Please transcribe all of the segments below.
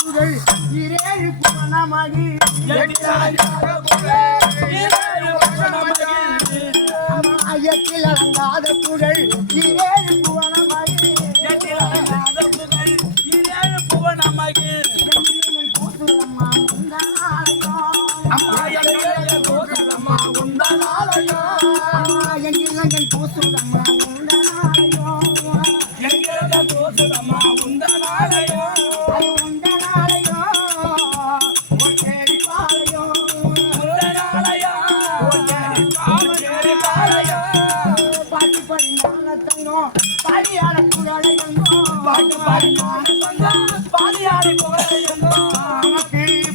புகழ் இரேழு புவனமகி ஐயத்தில் அடங்காத புகழ் இரேழு புவனமகி பூசுரம்மா உண்டனாலயோ எங்கிலங்கன் பூசுரம்மா உண்டனாலயோ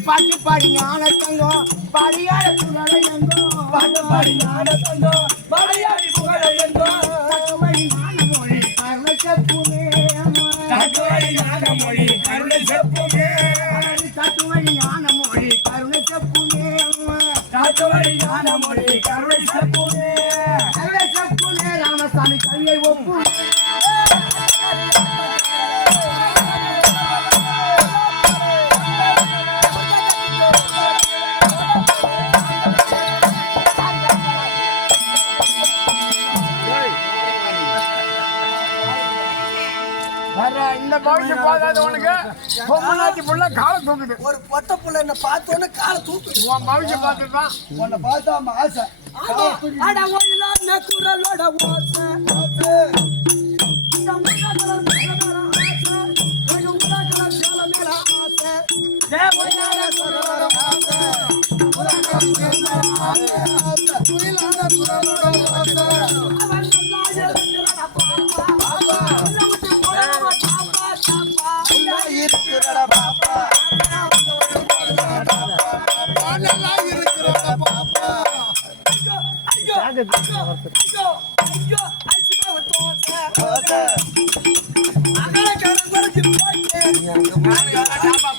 பாட்டு பாடி ஞான தங்கம் பாடியாட புகழை எங்கோ பாட்டு பாடி ஞான தங்கம் பாடியாடி புகழை எங்கோ தத்துவழி ஞான மொழி கருணை செப்புமே தத்துவழி ஞான மொழி கருணை செப்புமே தத்துவழி ஞான மொழி கருணை செப்புமே தத்துவழி ஞான மொழி கருணை செப்புமே கருணை செப்புமே ராமசாமி கவியை ஒப்பு இந்த பகுதிக்கு போகாத உனக்கு பொம்மநாட்டி புள்ள காலை தூக்குது. ஒரு பொட்ட புள்ள என்ன பார்த்தோன்னு காலை தூக்குது. உன் பகுதியை பார்த்துதான் உன்னை பார்த்தா ஆசை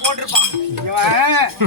போட்டிருப்பான்.